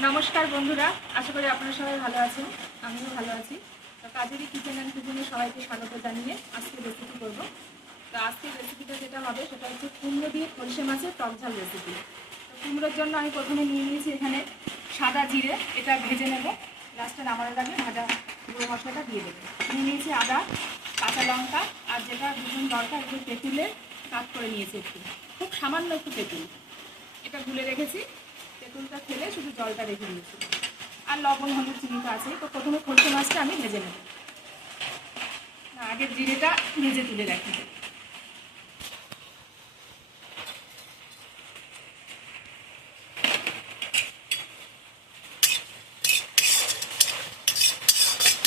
নমস্কার বন্ধুরা, আশা করি আপনারা সবাই ভালো আছেন, আমিও ভালো আছি। তো কাজেরই কিচেন অ্যান্ড কুকিংয়ে সবাইকে স্বাগত জানিয়ে আজকে রেসিপি করব। তো আজকের রেসিপিটা যেটা হবে, সেটা হচ্ছে কুমড়ো দিয়ে সরষে মাছের টক ঝাল রেসিপি তো কুমড়োর জন্য আমি প্রথমে নিয়ে নিয়েছি এখানে সাদা জিরে, এটা ভেজে নেব। লাস্টে নামানোর আগে ভাজা গুঁড়ো মশলাটা দিয়ে দেবো। নিয়ে নিয়েছি আদা, কাঁচা লঙ্কা, আর যেটা দুজন দরকার, একটু তেঁতুলে কাট করে নিয়েছি একটু। খুব সামান্য একটু তেঁতুল। এটা গুলে রেখেছি। তেঁতুলটা ফেলে শুধু জলটা রেখে দিয়েছি। আর লবণ, হলুদ চিনি তো আছেই তো প্রথমে খলসে মাছটা আমি ভেজে নেব। আগে জিরেটা ভেজে তুলে রাখি।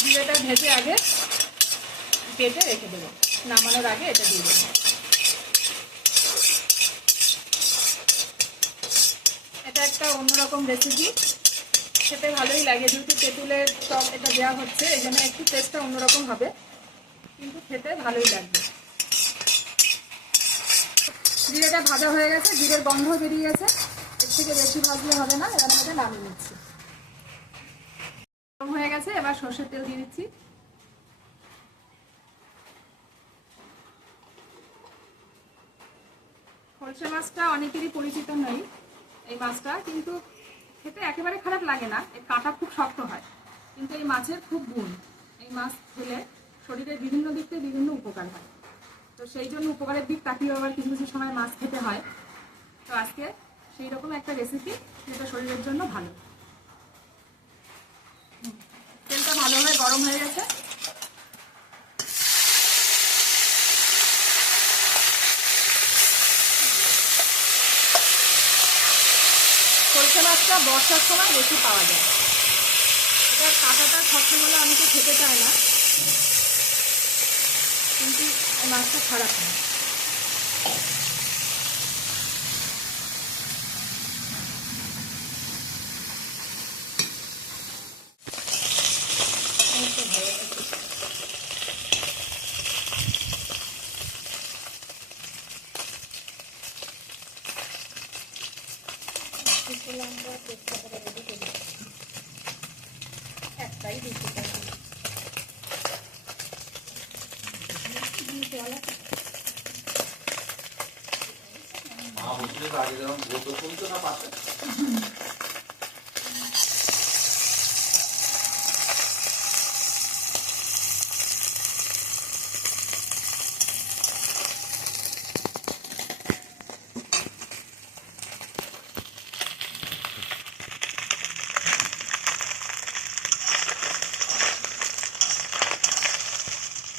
জিরেটা ভেজে আগে পেটে রেখে দেবো। নামানোর আগে এটা দিয়ে দেবো। এটা একটা অন্যরকম রেসিপি খেতে ভালোই লাগে যেহেতু তেঁতুলের টক এটা দেওয়া হচ্ছে এই জন্য একটু টেস্টটা অন্যরকম হবে, কিন্তু খেতে ভালোই লাগবে। জিরেটা ভাজা হয়ে গেছে, জিরের গন্ধ বেরিয়ে গেছে এর থেকে বেশি ভাজলে হবে না, এবার আমাদের নামিয়ে নিচ্ছি। গরম হয়ে গেছে, এবার সর্ষের তেল দিয়ে দিচ্ছি। খলসে মাছটা অনেকেরই পরিচিত নই। এই মাছটা কিন্তু খেতে একেবারে খারাপ লাগে না, এর কাঁটা খুব শক্ত হয়। কিন্তু এই মাছের খুব গুণ। এই মাছ খেলে শরীরের বিভিন্ন দিক থেকে বিভিন্ন উপকার হয়। তো সেই জন্য উপকারের দিক তাকিয়ে আবার কিছু কিছু সময় মাছ খেতে হয়, তো আজকে সেই রকম একটা রেসিপি যেটা শরীরের জন্য ভালো। তেলটা ভালোভাবে গরম হয়ে গেছে। সরষে বর্ষার সময় বেশি পাওয়া যায়। এটার কাঁটাটা শক্ত বলে তো খেতে চাই না। কিন্তু মাছটা খারাপ না এই তো হয়ে গেছে। শুকনো লঙ্কা তেজপাতা রেডি করে একটাই দিতে পারি মা বলছিল তো আগে যেরকম বোতল খুলতো না পাশে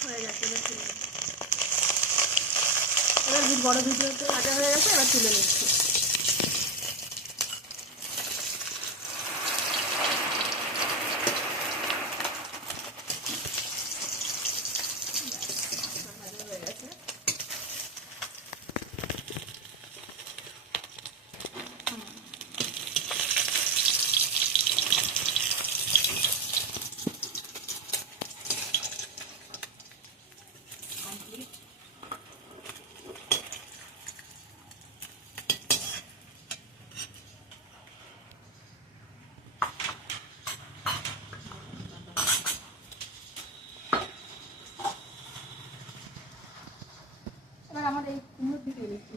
হয়ে গেছে এবার তুলে নিচ্ছি। এবার ভি- বড় ভিডিওতে কাটা হয়ে গেছে এবার তুলে নিচ্ছি ভাজা হয়ে গেছে। হুম। complete. এবার আমার এই কুমড়োর দিকে দিচ্ছি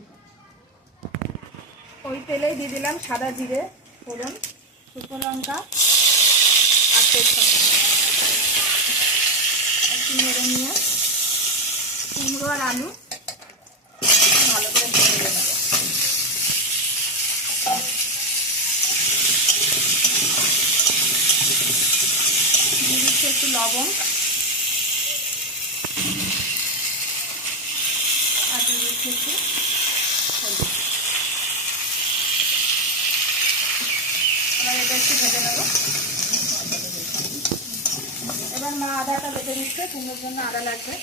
ওই তেলেই দিয়ে দিলাম সাদা জিরে, ফোড়ন, শুকনো লঙ্কা আর তেজপাতা। নিয়ে কুমড়ো আর আলু ভালো করে ভেজে নেব। একটু লবণ আর দিয়ে দিচ্ছি একটু এবার মা আদাটা বেটে দিচ্ছে কুমড়োর জন্য আদা লাগবে।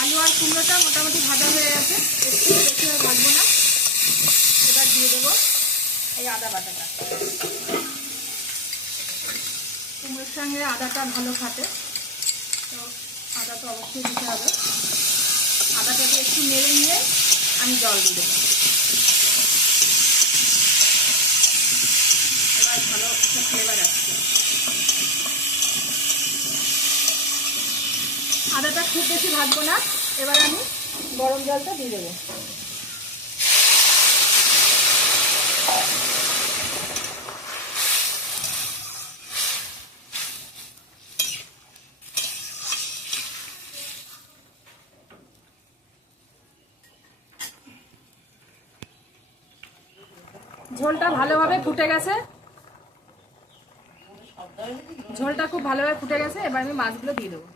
আলু আর কুমড়োটা মোটামুটি ভাজা হয়ে গেছে, একটু বেশি ভাজবো না। এবার দিয়ে দেবো। এই আদা বাটাটা। কুমড়োর সঙ্গে আদাটা ভালো খাটে তো আদা তো অবশ্যই দিতে হবে। আদাটাকে একটু নেড়ে নিয়ে আমি জল দিয়ে দেবো। এবার ভালো একটা ফ্লেভার আসছে। আদাটা খুব বেশি ভাজবো না, এবার আমি গরম জলটা দিয়ে দেবো। ঝোলটা ভালোভাবে ফুটে গেছে। ঝোলটা খুব ভালোভাবে ফুটে গেছে, এবার আমি মাছগুলো দিয়ে দেবো।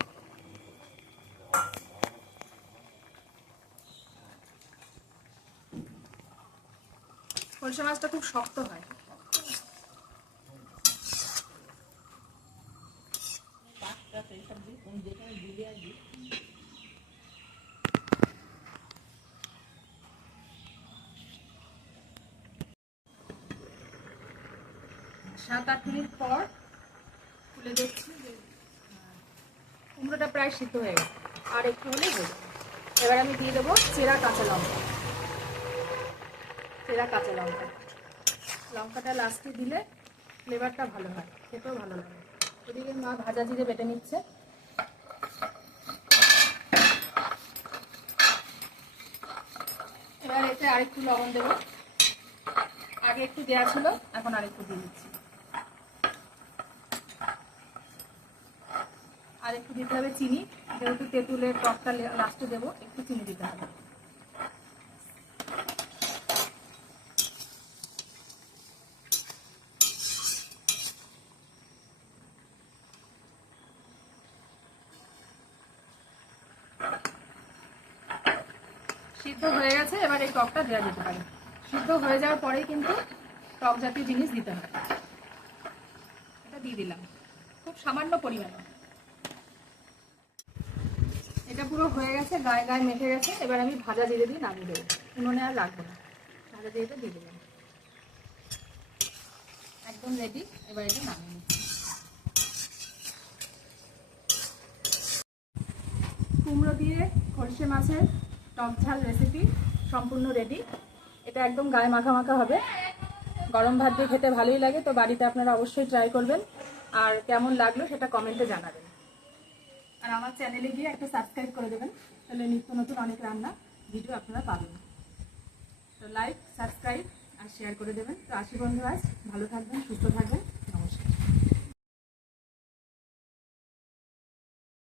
সরষে মাছটা খুব শক্ত হয়। সাত আট মিনিট পর খুলে দেখছি যে কুমড়োটা প্রায় সিদ্ধ হয়ে গেছে। আর একটু হলেই হয়ে এবার আমি দিয়ে দেবো চেরা কাঁচা লঙ্কা। চেরা কাঁচা লঙ্কা। লঙ্কাটা লাস্টে দিলে ফ্লেভারটা ভালো হয়। খেতেও ভালো লাগে। এদিকে মা ভাজা জিরে বেটে নিচ্ছে। এবার এতে আরেকটু লবণ দেবো। আগে একটু দেওয়া ছিল, এখন আরেকটু দিয়ে দিচ্ছি। আর একটু দিতে হবে চিনি। যেহেতু তেঁতুলের টকটা লাস্টে দেবো, একটু চিনি দিতে হবে। সিদ্ধ হয়ে গেছে, এবার এই টকটা দেওয়া যেতে পারে। সিদ্ধ হয়ে যাওয়ার পরেই কিন্তু টক জাতীয় জিনিস দিতে হবে। এটা দিয়ে দিলাম। খুব সামান্য পরিমাণে। এটা পুরো হয়ে গেছে, গায়ে গায়ে মেখে গেছে। এবার আমি ভাজা জিরে দিয়ে নামিয়ে দেবো। উনুনে আর লাগবে না। ভাজা জিরেটা দিয়ে দেবো। একদম রেডি এবার এটা নামিয়ে নিচ্ছি। কুমড়ো দিয়ে সরষে মাছের টক ঝাল রেসিপি সম্পূর্ণ রেডি এটা একদম গায়ে মাখা মাখা হবে। গরম ভাত দিয়ে খেতে ভালোই লাগে, তো বাড়িতে আপনারা অবশ্যই ট্রাই করবেন। আর কেমন লাগল সেটা কমেন্টে জানাবেন। আর আমার চ্যানেলে গিয়ে একটা সাবস্ক্রাইব করে দেবেন। তাহলে নিত্য নতুন অনেক রান্না ভিডিও আপনারা পাবেন। তো লাইক সাবস্ক্রাইব আর শেয়ার করে দেবেন। তো আশি বন্ধু আজ ভালো থাকবেন, সুস্থ থাকবেন।